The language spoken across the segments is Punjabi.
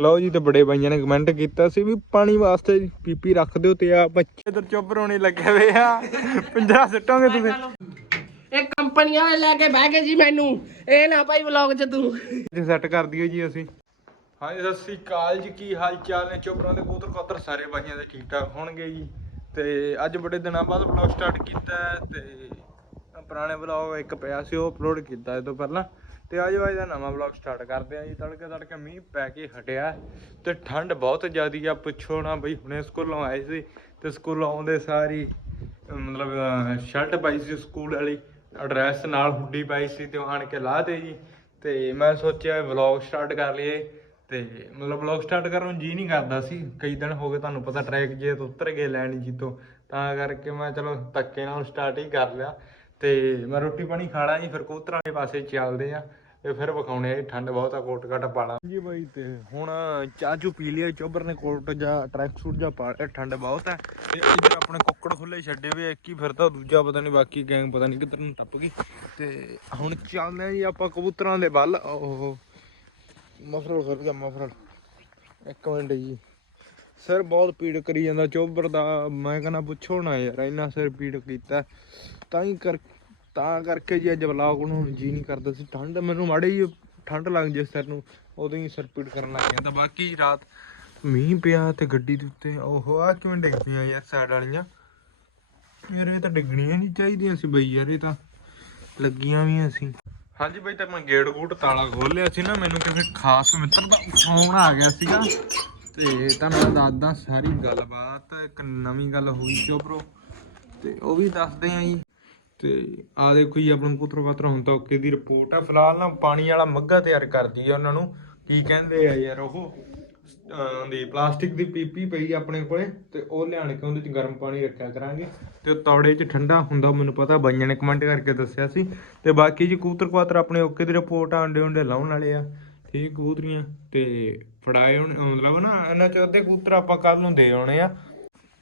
ਲਓ ਜੀ ਤੇ ਬੜੇ ਬਾਈਆਂ ਨੇ ਕਮੈਂਟ ਕੀਤਾ ਸੀ ਵੀ ਪਾਣੀ ਵਾਸਤੇ ਪੀਪੀ ਰੱਖ ਦਿਓ ਤੇ ਆ ਬੱਚੇ ਇਧਰ ਚੁੱਪ ਰੋਣੇ ਲੱਗੇ ਹੋਏ ਆ। ਪੰਜਾਹ ਸਿੱਟੋਗੇ ਤੁਸੀਂ? ਇਹ ਕੰਪਨੀਆਂ ਵਾਲੇ ਲੈ ਕੇ ਬਹਿ ਗਏ ਜੀ ਮੈਨੂੰ। ਇਹ ਨਾ ਭਾਈ ਵਲੌਗ ਚ ਤੂੰ। ਜੀ ਸੈੱਟ ਕਰ ਦਿਓ ਜੀ ਅਸੀਂ। ਹਾਂਜੀ ਸਤਿ ਸ੍ਰੀ ਅਕਾਲ ਜੀ ਕੀ ਹਾਲ ਚਾਲ ਨੇ ਚੋਬਰਾਂ ਦੇ ਕਬੂਤਰ ਕਬੂਤਰ ਸਾਰੇ ਬਾਈਆਂ ਦੇ ਠੀਕ ਠਾਕ ਹੋਣਗੇ ਜੀ। ਤੇ ਅੱਜ ਬੜੇ ਦਿਨਾਂ ਬਾਅਦ ਵਲੌਗ ਸਟਾਰਟ ਕੀਤਾ ਤੇ ਪੁਰਾਣੇ ਵਲੌਗ ਇੱਕ ਪਿਆ ਸੀ ਉਹ ਅਪਲੋਡ ਕੀਤਾ ਇਹ ਤੋਂ ਪਹਿਲਾਂ। ਤੇ ਅੱਜ ਅੱਜ ਦਾ ਨਵਾਂ ਵਲੌਗ ਸਟਾਰਟ ਕਰਦੇ ਆ ਜੀ। ਤੜਕੇ ਤੜਕੇ ਮੀਂਹ ਪੈ ਕੇ ਹਟਿਆ ਤੇ ਠੰਡ ਬਹੁਤ ਜ਼ਿਆਦੀ ਆ। ਪੁੱਛੋ ਨਾ ਬਈ, ਹੁਣੇ ਸਕੂਲੋਂ ਆਏ ਸੀ ਤੇ ਸਕੂਲੋਂ ਆਉਂਦੇ ਸਾਰੀ ਮਤਲਬ ਸ਼ਰਟ ਪਾਈ ਸੀ ਸਕੂਲ ਵਾਲੀ ਐਡਰੈਸ ਨਾਲ ਹੁੱਡੀ ਪਾਈ ਸੀ ਤੇ ਉਹ ਆਣ ਕੇ ਲਾਹ ਦੇ ਜੀ। ਤੇ ਮੈਂ ਸੋਚਿਆ ਵਲੌਗ ਸਟਾਰਟ ਕਰ ਲਈਏ ਤੇ ਮਤਲਬ ਵਲੌਗ ਸਟਾਰਟ ਕਰਨ ਨੂੰ ਜੀ ਨਹੀਂ ਕਰਦਾ ਸੀ। ਕਈ ਦਿਨ ਹੋ ਗਏ ਤੁਹਾਨੂੰ ਪਤਾ ਟਰੈਕ ਜੇ ਤੋਂ ਉਤਰ ਗਏ ਲੈਣ ਜੀ ਤੋਂ। ਤਾਂ ਕਰਕੇ ਮੈਂ ਚਲੋ ਧੱਕੇ ਨਾਲ ਸਟਾਰਟ ਹੀ ਕਰ ਲਿਆ। ਤੇ ਮੈਂ ਰੋਟੀ ਪਾਣੀ ਖਾਣਾ ਜੀ, ਫਿਰ ਕਬੂਤਰਾਂ ਵਾਲੇ ਪਾਸੇ ਚੱਲਦੇ ਆ ਤੇ ਫਿਰ ਵਿਖਾਉਣੇ ਆ ਠੰਡ ਬਹੁਤ ਆ, ਕੋਟ ਕਾਟ ਪਾਲਾ। ਜੀ ਬਾਈ, ਤੇ ਹੁਣ ਚਾਹ ਚੂ ਪੀ ਲਿਆ, ਚੋਬਰ ਨੇ ਕੋਟ ਜਾਂ ਟਰੈਕ ਸੂਟ ਜਾਂ ਪਾ ਲਿਆ, ਠੰਡ ਬਹੁਤ ਆ। ਤੇ ਇੱਧਰ ਆਪਣੇ ਕੁੱਕੜ ਖੁੱਲੇ ਛੱਡੇ ਹੋਏ ਇੱਕ ਹੀ ਫਿਰਦਾ ਦੂਜਾ ਪਤਾ ਨਹੀਂ ਬਾਕੀ ਗੈਂਗ ਪਤਾ ਨਹੀਂ ਕਿੱਧਰ ਨੂੰ ਟੱਪ ਗਈ। ਤੇ ਹੁਣ ਚੱਲਦੇ ਆ ਜੀ ਆਪਾਂ ਕਬੂਤਰਾਂ ਦੇ ਵੱਲ। ਓਹੋ, ਮਫਰਲ ਕਰ ਗਿਆ, ਮਫਰਲ। ਇੱਕ ਮਿੰਟ ਜੀ। ਸਿਰ ਬਹੁਤ ਪੀੜ ਕਰੀ ਜਾਂਦਾ, ਚੋਬਰ ਦਾ, ਮੈਂ ਕਹਿੰਦਾ ਪੁੱਛੋ ਨਾ ਯਾਰ, ਇੰਨਾ ਸਿਰ ਪੀੜ ਕੀਤਾ। ਤਾਂ ਹੀ ਕਰ, ਤਾਂ ਕਰਕੇ ਜੀ ਅੱਜ ਵਲੌਗ ਨੂੰ ਜੀ ਨਹੀਂ ਕਰਦਾ ਸੀ, ਠੰਡ ਮੈਨੂੰ ਮਾੜੀ ਜੀ ਠੰਡ ਲੱਗ ਜੇ ਸਿਰ ਨੂੰ, ਉਦੋਂ ਹੀ ਸਰਪੀਟ ਕਰਨ ਲੱਗ ਜਾਂਦਾ ਬਾਕੀ ਰਾਤ ਮੀਂਹ ਪਿਆ ਤੇ ਗੱਡੀ ਦੇ ਉੱਤੇ, ਓਹੋ ਆ ਕਿਵੇਂ ਡਿੱਗ ਪਈਆਂ ਯਾਰ ਸਾਈਡ ਵਾਲੀਆਂ। ਯਾਰ ਇਹ ਤਾਂ ਡਿੱਗਣੀਆਂ ਨਹੀਂ ਚਾਹੀਦੀਆਂ ਸੀ ਬਈ ਯਾਰ, ਇਹ ਤਾਂ ਲੱਗੀਆਂ ਵੀ ਅਸੀਂ ਹਾਂਜੀ ਬਈ, ਤਾਂ ਮੈਂ ਗੇਟ ਗੂਟ ਤਾਲਾ ਖੋਲ ਲਿਆ ਸੀ ਨਾ, ਮੈਨੂੰ ਕਿਸੇ ਖਾਸ ਮਿੱਤਰ ਦਾ ਫੋਨ ਆ ਗਿਆ ਸੀਗਾ। ਤੇ ਤੁਹਾਨੂੰ ਮੈਂ ਦੱਸਦਾ ਸਾਰੀ ਗੱਲਬਾਤ, ਇੱਕ ਨਵੀਂ ਗੱਲ ਹੋਈ ਚੋਬਰੋ ਤੇ ਉਹ ਵੀ ਦੱਸਦੇ ਆ ਜੀ। ਤੇ ਆ ਦੇਖੋ ਜੀ ਆਪਣਾ ਪੁੱਤਰ ਪਾਤਰ ਹੁਣ ਤਾਂ ਓਕੇ ਦੀ ਰਿਪੋਰਟ ਆ। ਫਿਲਹਾਲ ਨਾ ਪਾਣੀ ਵਾਲਾ ਮੱਗਾ ਤਿਆਰ ਕਰਦੀ ਆ ਉਹਨਾਂ ਨੂੰ। ਕੀ ਕਹਿੰਦੇ ਆ ਯਾਰ ਉਹ? ਦੀ ਪਲਾਸਟਿਕ ਦੀ ਪੀਪੀ ਪਈ ਆਪਣੇ ਕੋਲੇ ਤੇ ਉਹ ਲਿਆਣ ਕੇ ਉਹਦੇ ਚ ਗਰਮ ਪਾਣੀ ਰੱਖਿਆ ਕਰਾਂਗੇ। ਤੇ ਉਹ ਤੌੜੇ ਚ ਠੰਡਾ ਹੁੰਦਾ ਮੈਨੂੰ ਪਤਾ, ਬਾਈਆਂ ਨੇ ਕਮੈਂਟ ਕਰਕੇ ਦੱਸਿਆ ਸੀ। ਤੇ ਬਾਕੀ ਜੀ ਕੂਤਰ ਕਬੂਤਰ ਆਪਣੇ ਓਕੇ ਦੀ ਰਿਪੋਰਟ ਆਂਡੇ ਅੰਡੇ ਉਂਡੇ ਲਾਉਣ ਵਾਲੇ ਆ। ਠੀਕ ਕਬੂਤਰੀਆਂ। ਤੇ ਫੜਾਏ ਹੁਣ, ਮਤਲਬ ਨਾ ਇਹਨਾਂ ਚ ਅੱਧੇ ਕਬੂਤਰ ਆਪਾਂ ਕੱਲ ਨੂੰ ਦੇ ਆਉਣੇ ਆ।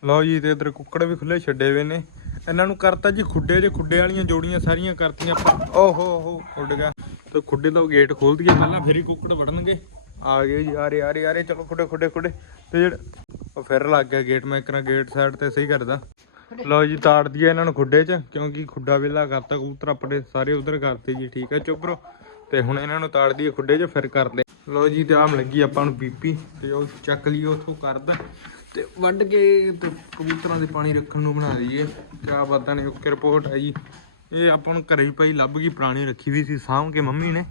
ਲਓ ਜੀ, ਤੇ ਇਧਰ ਕੁੱਕੜ ਵੀ ਖੁੱਲੇ ਛੱਡੇ ਹੋਏ ਨੇ। ਇਹਨਾਂ ਨੂੰ ਕਰਤਾ ਜੀ ਖੁੱਡੇ ਜੇ ਖੁੱਡੇ ਵਾਲੀਆਂ ਜੋੜੀਆਂ ਸਾਰੀਆਂ ਕਰਤੀਆਂ ਆਪਾਂ। ਓਹੋ ਓਹੋ ਉੱਡ ਗਿਆ। ਤੇ ਖੁੱਡੇ ਤੋਂ ਗੇਟ ਖੋਲ ਦਈਏ ਪਹਿਲਾਂ ਫਿਰ ਹੀ ਕੁੱਕੜ ਵੜਨਗੇ ਆ ਗਏ ਜੀ ਆ ਰਹੇ ਆ ਰਹੇ ਆ ਰਹੇ। ਚਲੋ ਖੁੱਡੇ ਖੁੱਡੇ ਖੁੱਡੇ। ਤੇ ਜਿਹੜਾ ਉਹ ਫਿਰ ਲੱਗ ਗਿਆ ਗੇਟ ਮੈਂ ਇੱਕ ਨਾ ਗੇਟ ਸਾਈਡ ਤੇ ਸਹੀ ਕਰਦਾ। ਲਓ ਜੀ ਤਾੜ ਦਈਏ ਇਹਨਾਂ ਨੂੰ ਖੁੱਡੇ 'ਚ ਕਿਉਂਕਿ ਖੁੱਡਾ ਵੇਲਾ ਕਰਤਾ ਕਬੂਤਰ ਆਪਣੇ ਸਾਰੇ ਉਧਰ ਕਰਤੇ ਜੀ ਠੀਕ ਹੈ ਚੁੱਪ ਰਹੋ ਤੇ ਹੁਣ ਇਹਨਾਂ ਨੂੰ ਤਾੜ ਦਈਏ ਖੁੱਡੇ 'ਚ ਫਿਰ ਕਰਦੇ ਲਓ ਜੀ ਤੇ ਆਮ ਲੱਗੀ ਆਪਾਂ ਨੂੰ ਪੀਪੀ ਤੇ ਉਹ ਚੱਕ ਲਈ ਉਥੋਂ ਕਰਦਾ। ਤੇ ਵੱਢ ਕੇ ਤੇ ਕਬੂਤਰਾਂ ਦੇ ਪਾਣੀ ਰੱਖਣ ਨੂੰ ਬਣਾ ਲਈਏ। ਕਿਆ ਬਾਤਾਂ ਨੇ ਓਕੇ ਰਿਪੋਰਟ ਆਈ। ਇਹ ਆਪਾਂ ਨੂੰ ਘਰੇ ਹੀ ਪਈ ਲੱਭ ਗਈ, ਪੁਰਾਣੀ ਰੱਖੀ ਵੀ ਸੀ, ਸਾਂਭ ਕੇ ਮੰਮੀ ਨੇ।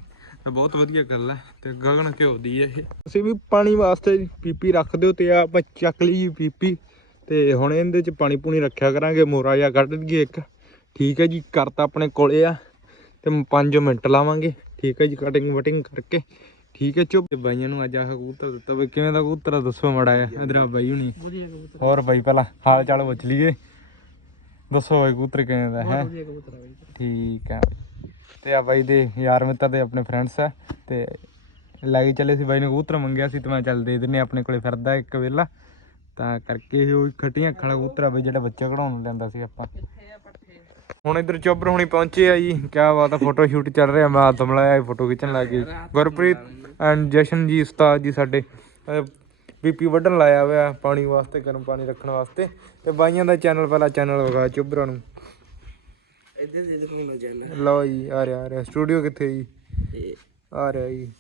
ਤੇ ਬਹੁਤ ਵਧੀਆ ਗੱਲ ਹੈ, ਤੇ ਗਗਨ ਘਿਓ ਦੀ ਇਹ। ਅਸੀਂ ਵੀ ਪਾਣੀ ਵਾਸਤੇ ਪੀਪੀ ਰੱਖ ਦਿਓ ਤੇ ਆ ਆਪਾਂ ਚੱਕ ਲਈ ਜੀ ਪੀਪੀ। ਤੇ ਹੁਣ ਇਹਦੇ ਚ ਪਾਣੀ ਪੂਣੀ ਰੱਖਿਆ ਕਰਾਂਗੇ, ਮੋਰਾ ਜਾਂ ਕੱਢ ਦਈਏ ਇੱਕ। ਠੀਕ ਹੈ ਜੀ, ਕਰਤਾ ਆਪਣੇ ਕੋਲੇ ਆ। ਤੇ 5 ਮਿੰਟ ਲਾਵਾਂਗੇ। ਠੀਕ ਹੈ ਜੀ ਕਟਿੰਗ ਵਟਿੰਗ ਕਰਕੇ। ਠੀਕ ਹੈ ਚੁੱਪ। ਤੇ ਬਾਈਆਂ ਨੂੰ ਅੱਜ ਆਹ ਕਬੂਤਰ ਦਿੱਤਾ ਬਈ ਕਿਵੇਂ ਦਾ ਕਬੂਤਰ ਆ ਦੱਸੋ ਮੜਾ ਆ ਇਧਰ ਬਾਈ ਹੁਣੀ। ਵਧੀਆ ਕਬੂਤਰ। ਹੋਰ ਬਾਈ ਪਹਿਲਾਂ ਹਾਲ ਚਾਲ ਪੁੱਛ ਲਈਏ। ਦੱਸੋ ਬਾਈ ਕਬੂਤਰ ਕਿਵੇਂ ਦਾ ਹੈ। ਵਧੀਆ ਕਬੂਤਰ ਆ ਬਈ ਠੀਕ ਆ ਤੇ ਆ ਬਾਈ ਦੇ ਯਾਰ ਮਿੱਤਰ ਦੇ ਆਪਣੇ ਫਰੈਂਡਸ ਆ। ਤੇ ਲੈ ਕੇ ਚੱਲੇ ਸੀ ਬਾਈ ਨੇ ਕਬੂਤਰ ਮੰਗਿਆ ਸੀ ਤੇ ਮੈਂ ਚੱਲ ਦੇ ਦਿੰਨੇ ਆਪਣੇ ਕੋਲੇ ਫਿਰਦਾ ਇੱਕ ਵੇਲਾ। ਤਾਂ ਕਰਕੇ ਉਹ ਖੱਟੀਆਂ ਅੱਖਾਂ ਵਾਲਾ ਕਬੂਤਰ ਆ ਬਈ ਜਿਹੜਾ ਬੱਚਾ ਕਢਾਉਣ ਲੈਂਦਾ ਸੀ ਆਪਾਂ। ਹੁਣ ਇੱਧਰ ਚੋਬਰ ਹੁਣੀ ਪਹੁੰਚੇ ਆ ਜੀ। ਕਿਆ ਬਾਤ ਆ ਫੋਟੋ ਸ਼ੂਟ ਚੱਲ ਰਿਹਾ ਮੈਂ ਹੱਥ ਮਿਲਾਇਆ ਫੋਟੋ ਖਿੱਚਣ ਲੱਗ ਗਏ। ਗੁਰਪ੍ਰੀਤ ਐਂਡ ਜਸ਼ਨ ਜੀ ਉਸਤਾਦ ਜੀ ਸਾਡੇ। ਬੀਪੀ ਵੱਢਣ ਲਾਇਆ ਹੋਇਆ ਪਾਣੀ ਵਾਸਤੇ ਗਰਮ ਪਾਣੀ ਰੱਖਣ ਵਾਸਤੇ। ਤੇ ਬਾਈਆਂ ਦਾ ਚੈਨਲ ਪਹਿਲਾ ਚੈਨਲ ਵਿਖਾ ਚੋਬਰਾਂ ਨੂੰ ਇੱਧਰ ਦੇ ਦੇਖੋ ਨਾ ਜਾਣਾ ਲਓ ਜੀ ਆ ਰਿਹਾ ਆ ਰਿਹਾ। ਸਟੂਡੀਓ ਕਿੱਥੇ ਜੀ? ਆ ਰਿਹਾ ਜੀ।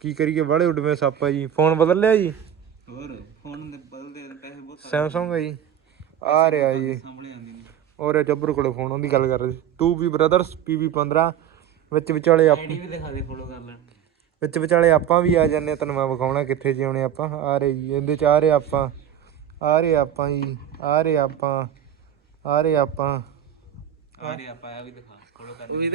ਕੀ ਕਰੀਏ ਬੜੇ ਉੱਡਵੇਂ ਸੱਪ ਆ ਜੀ। ਫੋਨ ਬਦਲ ਲਿਆ ਜੀ? ਹੋਰ ਫੋਨ ਦੇ ਬਦਲਦੇ ਪੈਸੇ ਬਹੁਤ ਸੈਮਸੰਗ ਹੈ ਜੀ। ਆ ਰਿਹਾ ਜੀ। ਔਰ ਜੱਬਰ ਕੋਲੇ ਫੋਨ ਉਹਦੀ ਗੱਲ ਕਰ ਰਹੇ ਸੀ। 2B ਬ੍ਰਦਰਸ PB15 ਵਿੱਚ ਵਿਚਾਲੇ ਆਪ ਆਈਡੀ ਵੀ ਦਿਖਾ ਦੇ ਫੋਲੋ ਕਰ ਲੈਣ। ਵਿੱਚ ਵਿਚਾਲੇ ਆਪਾਂ ਵੀ ਆ ਜਾਂਦੇ ਆ ਤੈਨੂੰ ਮੈਂ ਵਿਖਾਉਣਾ ਕਿੱਥੇ ਜਿਉਣੇ ਆਪਾਂ। ਆ ਰਹੇ ਜੀ ਇਹਦੇ ਚ ਆ ਰਹੇ ਆਪਾਂ। ਆ ਰਹੇ ਆਪਾਂ ਜੀ ਆ ਰਹੇ ਆਪਾਂ। ਆ ਰਹੇ ਆਪਾਂ। ਆ ਰਿਹਾ ਪਾਇਆ ਵੀ ਦਿਖਾ ਫੋਲੋ ਕਰ ਉਹ ਵੀ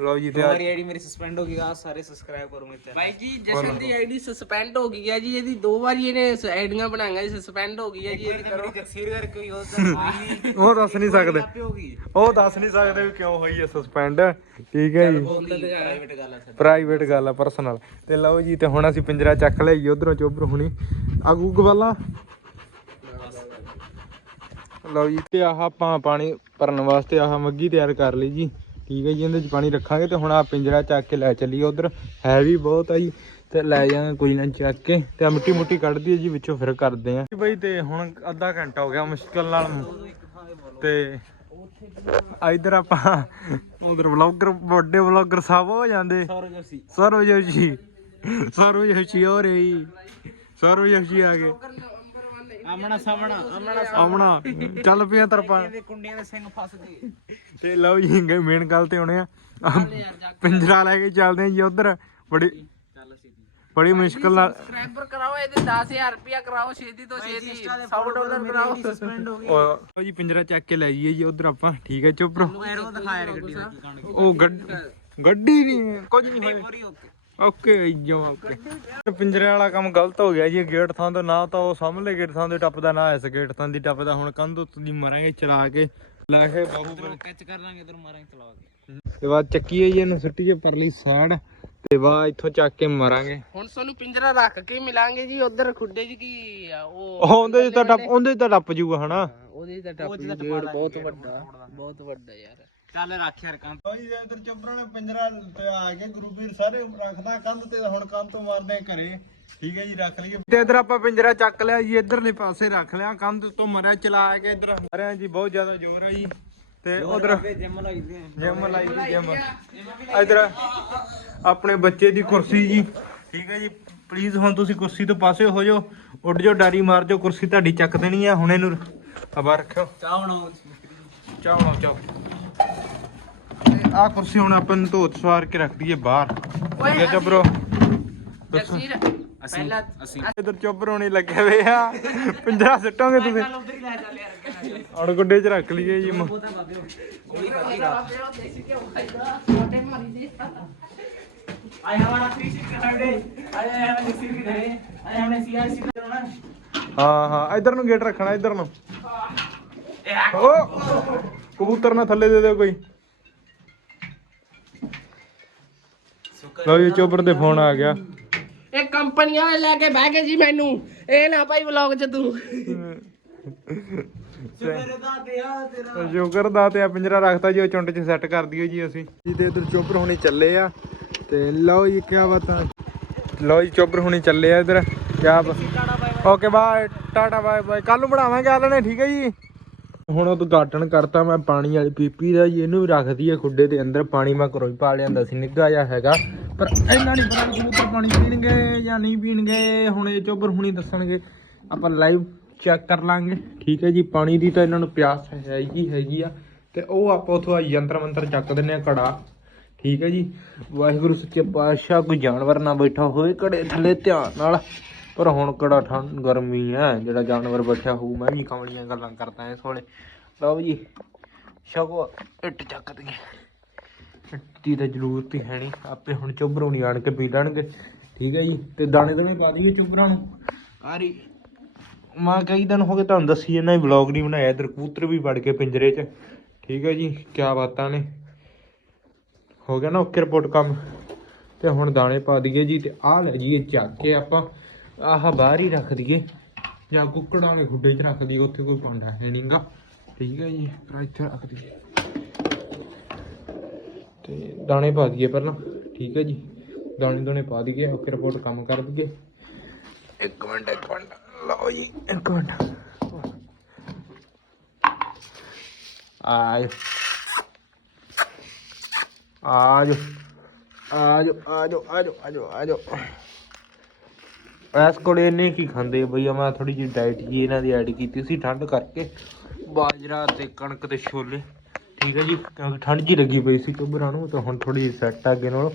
ਲਓ ਜੀ ਤੇ ਮੇਰੀ ਆਈਡੀ ਮੇਰੀ ਸਸਪੈਂਡ ਹੋ ਗਈ ਆ ਸਾਰੇ ਸਬਸਕ੍ਰਾਈਬ ਕਰੋ ਮੇਰੇ ਚੈਨਲ ਭਾਈ ਜੀ ਜਸ਼ਨ ਦੀ ਆਈਡੀ ਸਸਪੈਂਡ ਹੋ ਗਈ ਹੈ ਜੀ ਇਹਦੀ ਦੋ ਵਾਰੀ ਇਹਨੇ ਆਈਡੀਆਂ ਬਣਾਈਆਂ ਜੀ ਸਸਪੈਂਡ ਹੋ ਗਈ ਹੈ ਜੀ ਇਹਦੀ ਕਰੋ। ਜਕਸੀਰ ਕਰਕੇ ਕੋਈ ਹੋਰ ਉਹ ਦੱਸ ਨਹੀਂ ਸਕਦੇ। ਹੋ ਗਈ। ਉਹ ਦੱਸ ਨਹੀਂ ਸਕਦੇ ਵੀ ਕਿਉਂ ਹੋਈ ਹੈ ਸਸਪੈਂਡ ਠੀਕ ਹੈ ਜੀ। ਪ੍ਰਾਈਵੇਟ ਗੱਲ ਆ ਪ੍ਰਾਈਵੇਟ ਗੱਲ ਆ ਪਰਸਨਲ ਤੇ ਲਓ ਜੀ ਤੇ ਹੁਣ ਅਸੀਂ ਪਿੰਜਰਾ ਚੱਕ ਲਈਏ ਉਧਰੋਂ ਚੋਬਰ ਹੁਣੀ। ਆਗੂ ਗਵਾਲਾ। ਲਓ ਜੀ ਤੇ ਆਹ ਆਪਾਂ ਪਾਣੀ ਭਰਨ ਵਾਸਤੇ ਆਹ ਮੱਗੀ ਤਿਆਰ ਕਰ ਲਈ ਜੀ। ਠੀਕ ਹੈ ਜੀ, ਇਹਦੇ ਚ ਪਾਣੀ ਰੱਖਾਂਗੇ ਤੇ ਹੁਣ ਆ ਪਿੰਜਰਾ ਚੱਕ ਕੇ ਲੈ ਚੱਲੀਏ ਉਧਰ। ਹੈ ਵੀ ਬਹੁਤ ਆ ਜੀ, ਤੇ ਲੈ ਜਾਾਂਗੇ ਕੋਈ ਨਾ ਚੱਕ ਕੇ, ਤੇ ਆ ਮਿੱਟੀ ਮੁੱਟੀ ਕੱਢਦੀ ਹੈ ਜੀ, ਵਿੱਚੋਂ ਫਿਰ ਕਰਦੇ ਆ। ਬਈ ਤੇ ਹੁਣ ਅੱਧਾ ਘੰਟਾ ਹੋ ਗਿਆ ਮੁਸ਼ਕਲ ਨਾਲ ਤੇ ਇਧਰ ਆਪਾਂ ਉਧਰ ਵਲੌਗਰ ਵੱਡੇ ਵਲੌਗਰ ਸਭ ਹੋ ਜਾਂਦੇ। ਸਰਗਸੀ ਸਰਵਜੋਸ਼ੀ ਸਰਵਜੋਸ਼ੀ ਹੋ ਰਹੀ। ਸਰਵਜੋਸ਼ੀ ਆ ਗਏ। ਆਮਣਾ ਸਾਹਮਣਾ ਆਮਣਾ ਆਉਣਾ ਚੱਲ ਪਿਆ ਤਰਪਾ ਦੇ ਕੁੰਡੀਆਂ ਦੇ ਸਿੰਘ ਫਸ ਗਏ। ਤੇ ਲਓ ਜੀ ਮੇਨ ਗੱਲ ਤੇ ਆਉਣੇ ਆ। ਪਿੰਜਰਾ ਲੈ ਕੇ ਚੱਲਦੇ ਆ ਜੀ ਉਧਰ। ਬੜੀ ਬੜੀ ਮੁਸ਼ਕਲ ਨਾਲ ਸਬਸਕ੍ਰਾਈਬਰ ਕਰਾਓ ਇਹਦੇ 10000 ਰੁਪਿਆ ਕਰਾਓ ਛੇਤੀ ਤੋਂ ਛੇਤੀ। 100 ਡਾਲਰ ਕਰਾਓ। ਸਸਪੈਂਡ ਹੋ ਉਹ ਜੀ ਪਿੰਜਰਾ ਚੱਕ ਕੇ ਲੈ ਜਾਈਏ ਜੀ ਉਧਰ ਆਪਾਂ। ਠੀਕ ਹੈ ਚੁੱਪ ਰਹੋ। ਐਰੋ ਦਿਖਾਇਆ ਗੱਡੀ ਦਾ ਕੀ ਕਾਣ ਉਹ ਗੱਡ- ਨਹੀਂ ਕੁਝ ਨਹੀਂ ਹੋਇਆ। ਓਕੇ ਜੋ ਓਕੇ। ਪਿੰਜਰੇ ਵਾਲਾ ਕੰਮ ਗਲਤ ਹੋ ਗਿਆ ਜੀ ਗੇਟ ਥਾਂ ਤੋਂ ਨਾ ਤਾਂ ਉਹ ਸਾਹਮਣੇ ਗੇਟ ਥਾਂ ਦੇ ਟੱਪਦਾ ਨਾ ਇਸ ਗੇਟ ਥਾਂ ਦੀ ਟੱਪਦਾ। ਹੁਣ ਕੰਧ ਉੱਤੇ ਦੀ ਮਰਾਂਗੇ ਚਲਾ ਕੇ। ਲੈ ਕੇ ਬਾਹੂ ਕੈਚ ਕਰ ਲਾਂਗੇ ਇਧਰ ਮਾਰਾਂਗੇ ਚਲਾ ਕੇ। ਤੇ ਬਾਅਦ ਚੱਕੀਏ ਜੀ ਇਹਨੂੰ ਸੁੱਟੀਏ ਪਰਲੀ ਸਾਈਡ ਤੇ ਬਾਅਦ ਇੱਥੋਂ ਚੱਕ ਕੇ ਮਾਰਾਂਗੇ। ਹੁਣ ਸਾਨੂੰ ਪਿੰਜਰਾ ਰੱਖ ਕੇ ਮਿਲਾਂਗੇ ਜੀ ਉਧਰ ਖੁੱਡੇ ਚ ਕੀ ਆ ਉਹ ਉਹ ਉਹਦੇ ਤਾਂ ਟੱਪ ਉਹਦੇ ਤਾਂ ਟੱਪ ਜੂਗਾ ਹਨਾ? ਉਹਦੇ ਤਾਂ ਟੱਪ ਬਹੁਤ ਵੱਡਾ ਬਹੁਤ ਵੱਡਾ ਯਾਰ। ਚੱਲ ਰੱਖ ਯਾਰ ਕੰਮ ਭਾਈ ਇਧਰ ਚੰਬਰਾਂ ਨੇ ਪਿੰਜਰਾ ਤੇ ਆ ਗਏ ਗੁਰੂਵੀਰ ਸਾਰੇ ਰੱਖਦਾ ਕੰਧ ਤੇ ਹੁਣ ਕੰਧ ਤੋਂ ਮਾਰਦੇ ਘਰੇ। ਠੀਕ ਹੈ ਜੀ ਰੱਖ ਲਈਏ। ਤੇ ਇਧਰ ਆਪਾਂ ਪਿੰਜਰਾ ਚੱਕ ਲਿਆ ਜੀ ਇਧਰਲੇ ਪਾਸੇ ਰੱਖ ਲਿਆ ਕੰਧ ਤੋਂ ਮਰਿਆ ਚਲਾ ਕੇ ਇਧਰ। ਮਾਰਿਆ ਜੀ ਬਹੁਤ ਜ਼ਿਆਦਾ ਜ਼ੋਰ ਹੈ ਜੀ। ਤੇ ਉਧਰ ਜਿਮ ਲਾਈਦੇ ਜਿਮ ਲਾਈ ਜੀ ਜਿਮ ਇਧਰ ਆਪਣੇ ਬੱਚੇ ਦੀ ਕੁਰਸੀ ਜੀ। ਠੀਕ ਹੈ ਜੀ ਪਲੀਜ਼ ਹੁਣ ਤੁਸੀਂ ਕੁਰਸੀ ਤੋਂ ਪਾਸੇ ਹੋ ਜਾਓ। ਉੱਡ ਜਾਓ ਡਾਰੀ ਮਾਰ ਜਾਓ ਕੁਰਸੀ ਤੁਹਾਡੀ ਚੱਕ ਦੇਣੀ ਆ। ਹੁਣ ਇਹਨੂੰ ਹਵਾ ਰੱਖਿਓ। ਚਾਹ ਬਣਾਓ ਚਾਹ। ਚਾਹ ਆ ਕੁਰਸੀ ਹੁਣ ਆਪਾਂ ਨੂੰ ਧੋਤ ਸਵਾਰ ਕੇ ਰੱਖ ਦਈਏ ਬਾਹਰ। ਠੀਕ ਹੈ ਜਬਰੋ ਜਗਸੀਰ ਪਹਿਲਾਂ ਅਸੀਂ ਇਧਰ ਚੁੱਪ ਰੋਣੇ ਲੱਗੇ ਹੋਏ ਆ। ਸਿੱਟੋਗੇ ਤੁਸੀਂ? ਗੁੱਡੇ 'ਚ ਰੱਖ ਲਈਏ ਜੀ। ਮ- ਉਹਦਾ ਬਾਬੇ ਕੋਈ ਕਰਦੀ ਰਾਤ ਆਇਆ ਵਾਲਾ 360 ਹਰਡੇ ਆਇਆ ਆਇਆ ਜਗਸੀਰ ਕੀ ਰਹੇ ਆਇਆ ਹਮਨੇ ਸੀਆਰਸੀ ਕਰਨਾ ਹਾਂ ਹਾਂ। ਇਧਰ ਨੂੰ ਗੇਟ ਰੱਖਣਾ ਇਧਰ ਨੂੰ। ਓ! ਕਬੂਤਰ ਨਾ ਥੱਲੇ ਦੇ ਦਿਓ ਕੋਈ। ਲਓ ਜੀ ਚੋਬਰ ਦੇ ਫੋਨ ਆ ਗਿਆ। ਇਹ ਕੰਪਨੀ ਵਾਲੇ ਲੈ ਕੇ ਬਹਿ ਗਏ ਜੀ ਮੈਨੂੰ। ਇਹ ਨਾ ਭਾਈ ਵਲੌਗ ਚ ਤੂੰ। ਜੋਕਰ ਦਾ ਤੇ ਆ ਪਿੰਜਰਾ ਰੱਖਤਾ ਜੀ ਉਹ ਚੁੰਡ 'ਚ ਸੈੱਟ ਕਰ ਦਿਓ ਜੀ ਅਸੀਂ। ਜੀ ਤੇ ਇਧਰ ਚੋਬਰ ਹੁਣੀ ਚੱਲੇ ਆ ਤੇ ਲਓ ਜੀ ਕੀ ਬਾਤਾਂ ਲਓ ਜੀ ਚੋਬਰ ਹੁਣੀ ਚੱਲੇ ਆ ਇਧਰ। ਕਿਆ okay bye tata bye bye. ਕੱਲ ਨੂੰ ਬਣਾਵਾਂਗੇ ਆਲਣੇ ਠੀਕ ਹੈ ਜੀ? ਹੁਣ ਉਦਘਾਟਨ ਕਰਤਾ, ਮੈਂ ਪਾਣੀ ਵਾਲੀ ਪੀਪੀ ਦਾ ਜੀ, ਇਹਨੂੰ ਵੀ ਰੱਖਦੀ ਹੈ ਖੁੱਡੇ ਦੇ ਅੰਦਰ, ਪਾਣੀ ਮੈਂ ਘਰੋਂ ਹੀ ਪਾ ਲਿਆਂਦਾ ਸੀ, ਨਿੱਘਾ ਜਿਹਾ ਹੈਗਾ। ਪਰ ਇਹਨਾਂ ਨਹੀਂ ਪਤਾ ਵੀ ਕਬੂਤਰ ਪਾਣੀ ਪੀਣਗੇ ਜਾਂ ਨਹੀਂ ਪੀਣਗੇ, ਹੁਣ ਇਹ ਚੋਬਰ ਹੁਣੀ ਦੱਸਣਗੇ। ਆਪਾਂ ਲਾਈਵ ਚੈੱਕ ਕਰ ਲਾਂਗੇ। ਠੀਕ ਹੈ ਜੀ, ਪਾਣੀ ਦੀ ਤਾਂ ਇਹਨਾਂ ਨੂੰ ਪਿਆਸ ਹੈਗੀ ਹੈਗੀ ਆ। ਤੇ ਉਹ ਆਪਾਂ ਉਥੋਂ ਆ ਯੰਤਰ ਮੰਤਰ ਚੱਕ ਦਿੰਨੇ ਆ ਘੜਾ। ਠੀਕ ਹੈ ਜੀ। ਵਾਹਿਗੁਰੂ ਸੱਚੇ ਪਾਤਸ਼ਾਹ, ਕੋਈ ਜਾਨਵਰ ਨਾ ਬੈਠਾ ਹੋਵੇ, ਘੜੇ ਥੱਲੇ ਧਿਆਨ ਨਾਲ। ਪਰ ਹੁਣ ਕਿਹੜਾ ਠੰਡ, ਗਰਮੀ ਹੈ, ਜਿਹੜਾ ਜਾਨਵਰ ਬੈਠਾ ਹੋਊ, ਮੈਂ ਵੀ ਕਮਲੀਆਂ ਗੱਲਾਂ ਕਰਦਾ ਇਸ ਵੇਲੇ ਲਓ ਜੀ ਸ਼ਗੋ ਇੱਟ ਚੱਕ ਦਈਏ। ਇੱਟ ਦੀ ਤਾਂ ਜ਼ਰੂਰਤ ਹੀ ਹੈ ਨਹੀਂ, ਆਪੇ ਹੁਣ ਚੁੱਭਰੋਂ ਨਹੀਂ ਆਣ ਕੇ ਪੀ ਲੈਣਗੇ। ਠੀਕ ਹੈ ਜੀ, ਤੇ ਦਾਣੇ ਦਾਣੇ ਪਾ ਦਈਏ ਚੁੱਭਰਾਂ ਨੂੰ। ਆਰੀ, ਮੈਂ ਕਈ ਦਿਨ ਹੋ ਗਏ ਤੁਹਾਨੂੰ ਦੱਸੀ ਇਹਨਾਂ ਹੀ ਵਲੌਗ ਨਹੀਂ ਬਣਾਇਆ, ਇਧਰ ਕਬੂਤਰ ਵੀ ਵੜ ਕੇ ਪਿੰਜਰੇ 'ਚ। ਠੀਕ ਹੈ ਜੀ ਕੀ ਬਾਤਾਂ ਨੇ। ਹੋ ਗਿਆ ਨਾ ਓਕੇ ਰਿਪੋਰਟ ਕੰਮ। ਤੇ ਹੁਣ ਦਾਣੇ ਪਾ ਦਈਏ ਜੀ, ਤੇ ਆਹ ਲੈ ਜੀਏ ਚੱਕ ਕੇ ਆਪਾਂ। ਆਹ ਬਾਹਰ ਹੀ ਰੱਖ ਦਈਏ। ਜਾਂ ਕੁੱਕੜਾਂ ਵਾਲੇ ਖੁੱਡੇ 'ਚ ਰੱਖ ਦਈਏ, ਉੱਥੇ ਕੋਈ ਭਾਂਡਾ ਹੈ ਨਹੀਂਗਾ। ਠੀਕ ਹੈ ਜੀ ਪਰ ਇੱਥੇ ਰੱਖ ਦਈਏ। ਤੇ ਦਾਣੇ ਪਾ ਦਈਏ ਪਹਿਲਾਂ। ਠੀਕ ਹੈ ਜੀ, ਦਾਣੇ ਦਾਣੇ ਪਾ ਦਈਏ ਓਕੇ ਰਿਪੋਰਟ ਕੰਮ ਕਰ ਦਈਏ। ਇੱਕ ਮਿੰਟ ਇੱਕ ਮਿੰਟ, ਲਓ ਜੀ, ਇੱਕ ਮਿੰਟ। ਆਜ ਆਜੋ। ਆਜੋ ਆਜੋ ਆਜੋ ਆਜੋ ਆਜੋ। ਐਸ ਕੋਲੇ ਇੰਨੇ ਕੀ ਖਾਂਦੇ ਬਈ ਆ ਮੈਂ ਥੋੜੀ ਜਿਹੀ ਡਾਈਟ ਜੀ ਇਹਨਾਂ ਦੀ ਐਡ ਕੀਤੀ ਸੀ ਠੰਡ ਕਰਕੇ। ਬਾਜਰਾ ਤੇ ਕਣਕ ਤੇ ਛੋਲੇ, ਠੀਕ ਹੈ ਜੀ, ਕਿਉਂਕਿ ਠੰਡ ਜੀ ਲੱਗੀ ਪਈ ਸੀ ਟੁੱਬਰਾਂ ਨੂੰ, ਤਾਂ ਹੁਣ ਥੋੜੀ ਸੈੱਟ ਆ ਅੱਗੇ ਨਾਲੋਂ।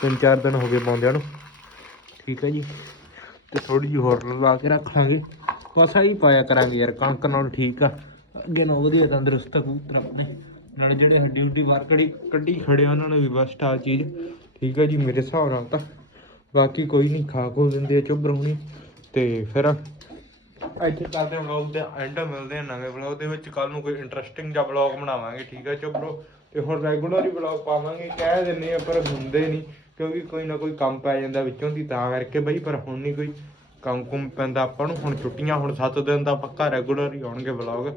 ਤਿੰਨ ਚਾਰ ਦਿਨ ਹੋ ਗਏ ਪਾਉਂਦਿਆਂ ਨੂੰ, ਠੀਕ ਹੈ ਜੀ। ਤੇ ਥੋੜੀ ਜਿਹੀ ਹੋਰ ਲਾ ਕੇ ਰੱਖ ਲਾਂਗੇ। ਬਸ ਆਹੀ ਪਾਇਆ ਕਰਾਂਗੇ ਯਾਰ, ਕਣਕ ਨਾਲ ਠੀਕ ਆ। ਅੱਗੇ ਨਾਲ ਵਧੀਆ ਤੰਦਰੁਸਤ ਕਬੂਤਰ ਆਪਣੇ। ਨਾਲੇ ਜਿਹੜੇ ਹੱਡੀ ਹੁੱਡੀ ਬਾਹਰ ਕੜੀ ਕੱਢੀ ਖੜੇ ਉਹਨਾਂ ਨੂੰ ਵੀ ਬਸਟ ਆ ਚੀਜ਼। ਠੀਕ ਹੈ ਜੀ, ਮੇਰੇ ਹਿਸਾਬ ਨਾਲ ਤਾਂ। ਬਾਕੀ ਕੋਈ ਨਹੀਂ ਖਾ ਖੋ ਦਿੰਦੇ ਆ ਚੁੱਭਰ ਹੁਣੀ ਤੇ ਫਿਰ ਇੱਥੇ ਕਰਦੇ ਹਾਂ ਵਲੌਗ ਦੇ ਐਂਡ ਮਿਲਦੇ ਆ ਨਵੇਂ ਵਲੌਗ ਦੇ ਵਿੱਚ। ਕੱਲ ਨੂੰ ਕੋਈ ਇੰਟਰਸਟਿੰਗ ਜਿਹਾ ਵਲੌਗ ਬਣਾਵਾਂਗੇ, ਠੀਕ ਹੈ ਚੁੱਭਰੋ ਤੇ ਹੁਣ ਰੈਗੂਲਰ ਹੀ ਵਲੌਗ ਪਾਵਾਂਗੇ, ਕਹਿ ਦਿੰਨੇ ਆ ਪਰ ਹੁੰਦੇ ਨਹੀਂ ਕਿਉਂਕਿ ਕੋਈ ਨਾ ਕੋਈ ਕੰਮ ਪੈ ਜਾਂਦਾ ਵਿੱਚੋਂ ਦੀ, ਤਾਂ ਕਰਕੇ ਬਈ, ਪਰ ਹੁਣ ਨਹੀਂ ਕੋਈ ਕੰਮ ਕੁਮ ਪੈਂਦਾ। ਆਪਾਂ ਨੂੰ ਹੁਣ ਛੁੱਟੀਆਂ, ਹੁਣ 7 ਦਿਨ ਦਾ ਪੱਕਾ ਰੈਗੂਲਰ ਹੀ ਆਉਣਗੇ ਵਲੌਗ